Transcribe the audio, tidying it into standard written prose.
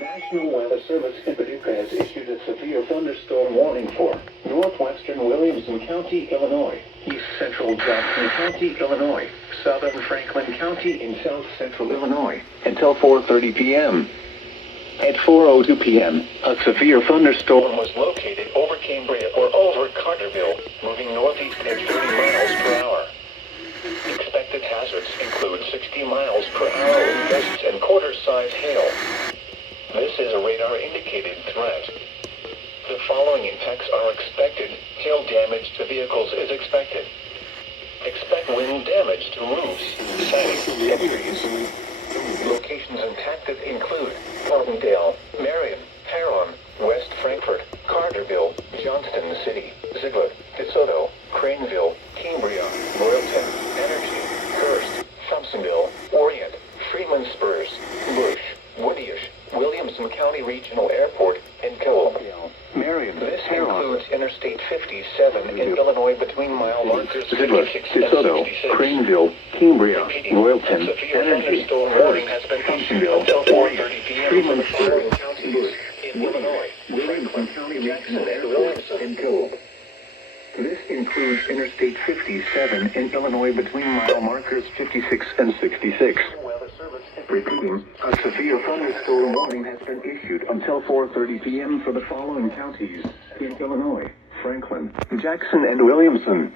National Weather Service in Paducah has issued a severe thunderstorm warning for northwestern Williamson County, Illinois, east central Jackson County, Illinois, southern Franklin County, and south central Illinois until 4:30 p.m. At 4:02 p.m., a severe thunderstorm was located over Cambria or over Carterville, moving northeast at 30 miles per hour. Expected hazards include 60 miles per hour wind gusts and quarter-size hail. This is a radar-indicated threat. The following impacts are expected. Hail damage to vehicles is expected. Expect wind damage to roofs, siding, and trees. Locations impacted include Carbondale, Marion, Huron, West Frankfort, Carterville, Johnston City, Ziegler, DeSoto, Craneville, Cambria, Royalton, Energy, Hearst, Thompsonville, Orient, Freeman Spurs, Bush, Woodyish, Williamson County Regional Airport, and Cole. Marion, this includes Interstate 57 in Illinois between mile markers 56 and 66. Craneville, Cambria, Royalton, Energy, warning has been issued until 4:30 p.m. for the following counties in Illinois: Franklin, Jackson, and Williamson, and Cole. This includes Interstate 57 in Illinois between mile markers 56 and 66. Repeating, a severe thunderstorm warning has been issued until 4:30 p.m. for the following counties in Illinois: Franklin, Jackson, and Williamson.